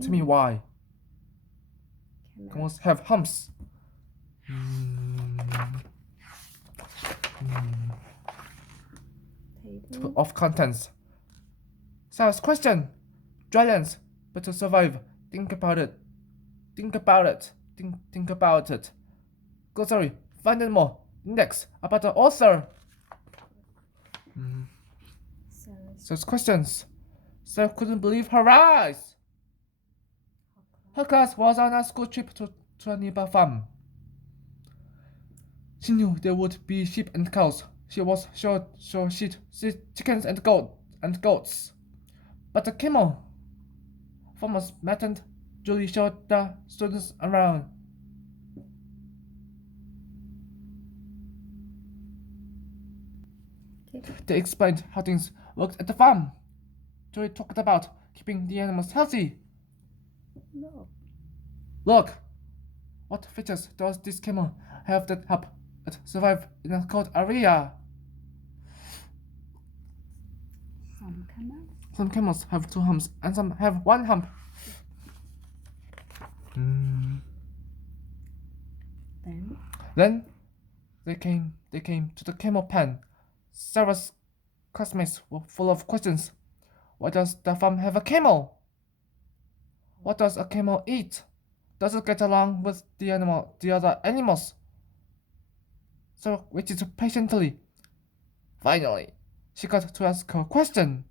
Tell me why. Camels have humps. Table of contents. Sales question. Drylands, but to survive, think about it. Think about it. Think about it. Glossary. Find out more. Index about the author. Sales questions. Sarah couldn't believe her eyes. Her class was on a school trip to a nearby farm. She knew there would be sheep and cows. She was sure she'd see chickens and goats. But the camel farmers maddened. Julie showed the students around. They explained how things worked at the farm. Julie talked about keeping the animals healthy. Look, what features does this camel have that help it survive in a cold area? Some camels have 2 humps and some have 1 hump. Then they came to the camel pen. Sarah's classmates were full of questions. Why does the farm have a camel? What does a camel eat? Does it get along with the other animals? Sarah waited patiently. Finally, she got to ask her question.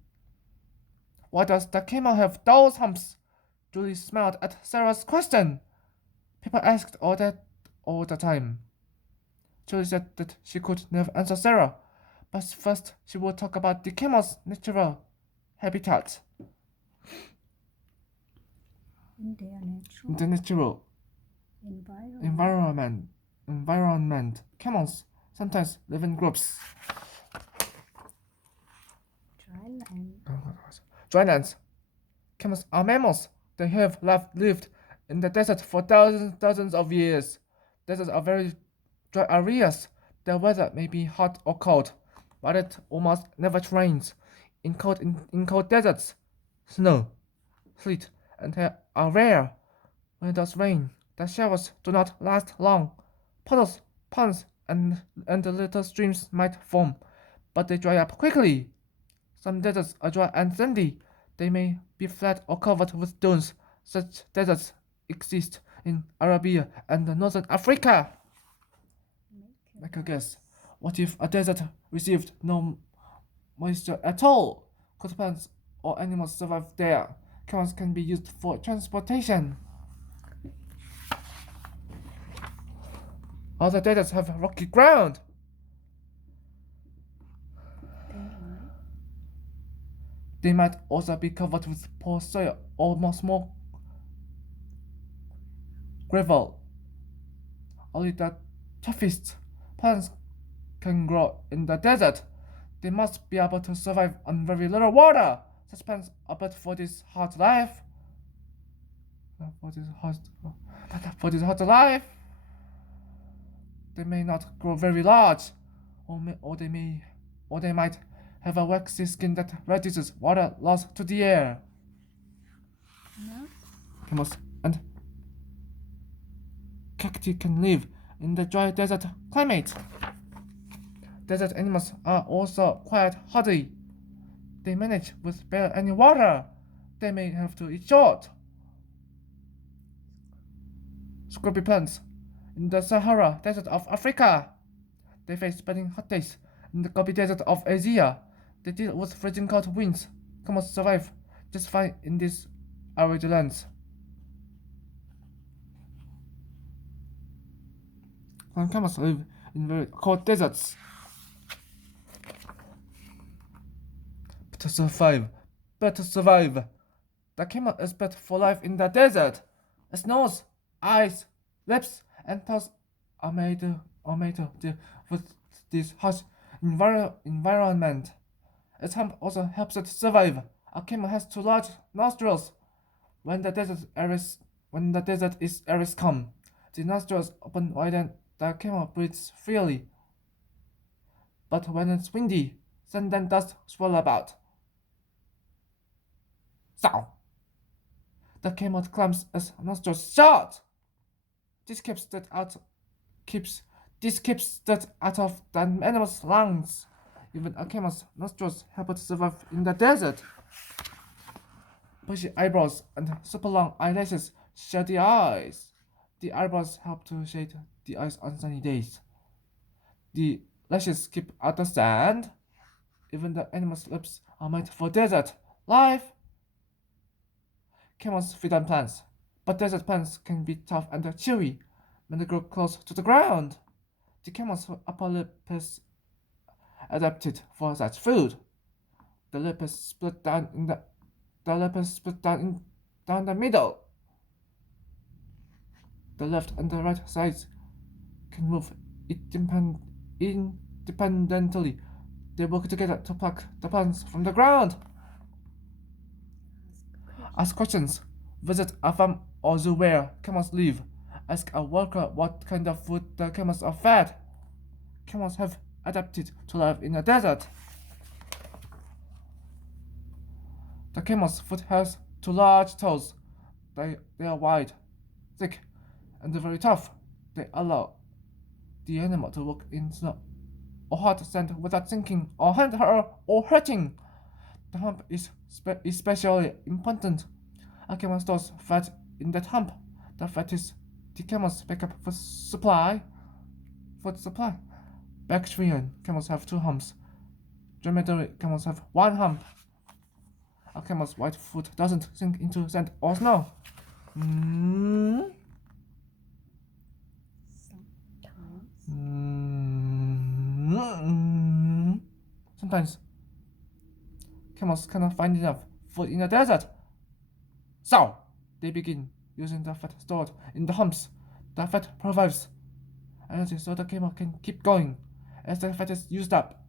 Why does the camel have those humps? Julie smiled at Sarah's question. People asked all the time. Julie said that she could never answer Sarah, but first she would talk about the camel's natural habitat. The natural environment. Camels sometimes live in groups. Drylands. Camels are mammals. They have lived in the desert for thousands of years. Deserts are very dry areas. The weather may be hot or cold, but it almost never rains. In cold deserts, snow, sleet, and hail are rare. When it does rain, the showers do not last long. Puddles, ponds, and little streams might form, but they dry up quickly. Some deserts are dry and sandy. They may be flat or covered with dunes. Such deserts exist in Arabia and northern Africa. Make a guess. What if a desert received no moisture at all? Could plants or animals survive there? Camels can be used for transportation. Other deserts have rocky ground. They might also be covered with poor soil or small gravel. Only the toughest plants can grow in the desert. They must be able to survive on very little water. Such plants are built for this hot life. For this hot life, they may not grow very large, or they might have a waxy skin that reduces water loss to the air. Camels and cacti can live in the dry desert climate. Desert animals are also quite hardy. They manage with barely any water. They may have to eat short. Scrubby plants in the Sahara Desert of Africa. They face burning hot days in the Gobi Desert of Asia. They deal with freezing cold winds. Camels survive just fine in these arid lands. Some camels live in very cold deserts. But to survive, the camel is built for life in the desert. Its nose, eyes, lips, and toes are made to deal with this harsh environment. Its hump also helps it survive. A camel has 2 large nostrils. When the desert is calm, the nostrils open wide and the camel breathes freely. But when it's windy, sand and dust swirl about. So, The camel climbs its nostrils shut. This keeps that out of the animal's lungs. Even a camel's nostrils help it survive in the desert. Bushy eyebrows and super long eyelashes shade the eyes. The eyebrows help to shade the eyes on sunny days. The lashes keep out the sand. Even the animal's lips are made for desert life. Camels feed on plants, but desert plants can be tough and chewy when they grow close to the ground. The camel's upper lip is adapted for such food. The lip is split down down the middle. The left and the right sides can move independently. They work together to pluck the plants from the ground. Ask questions. Visit a farm or zoo where camels live. Ask a worker what kind of food the camels are fed. Camels have adapted to life in a desert. The camel's foot has two large toes. They are wide, thick, and very tough. They allow the animal to walk in snow or hot sand without sinking or hurting. The hump is especially important. A camel stores fat in that hump. The fat is the camel's backup food supply. Bactrian camels have two humps. Dromedary camels have one hump. A camel's white foot doesn't sink into sand or snow. Sometimes camels cannot find enough food in the desert. So they begin using the fat stored in the humps. The fat provides energy so the camel can keep going. As the fat is used up,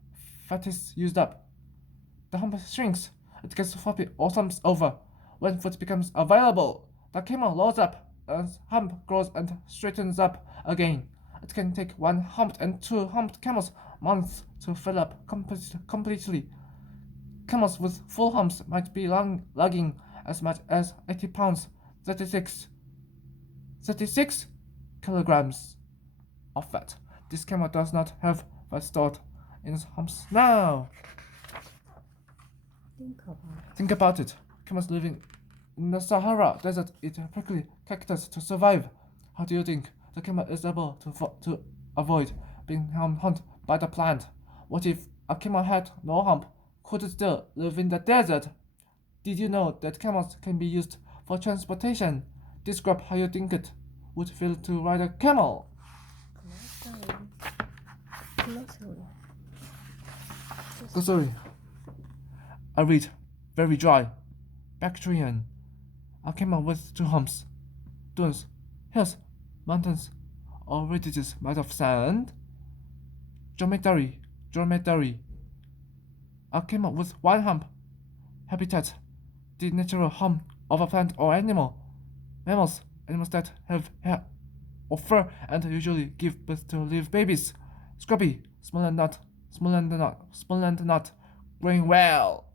the hump shrinks. It gets floppy or slumps over. When food becomes available, the camel loads up, and hump grows and straightens up again. It can take one humped and two humped camels months to fill up completely. Camels with full humps might be lugging as much as 80 pounds, 36 kilograms of fat. This camel does not have fat stored in its humps now. Think about it. Camels living in the Sahara Desert eat prickly cactus to survive. How do you think the camel is able to avoid being hunted by the plant? What if a camel had no hump? Could it still live in the desert? Did you know that camels can be used for transportation? Describe how you think it would feel to ride a camel. Glossary. I read. Very dry. Bactrian. A camel with two humps. Dunes, hills, mountains, or ridges made of sand. Dromedary. A camel with one hump. Habitat. The natural home of a plant or animal. Mammals. Animals that have hair or fur and usually give birth to live babies. Scrubby. Small and not growing well.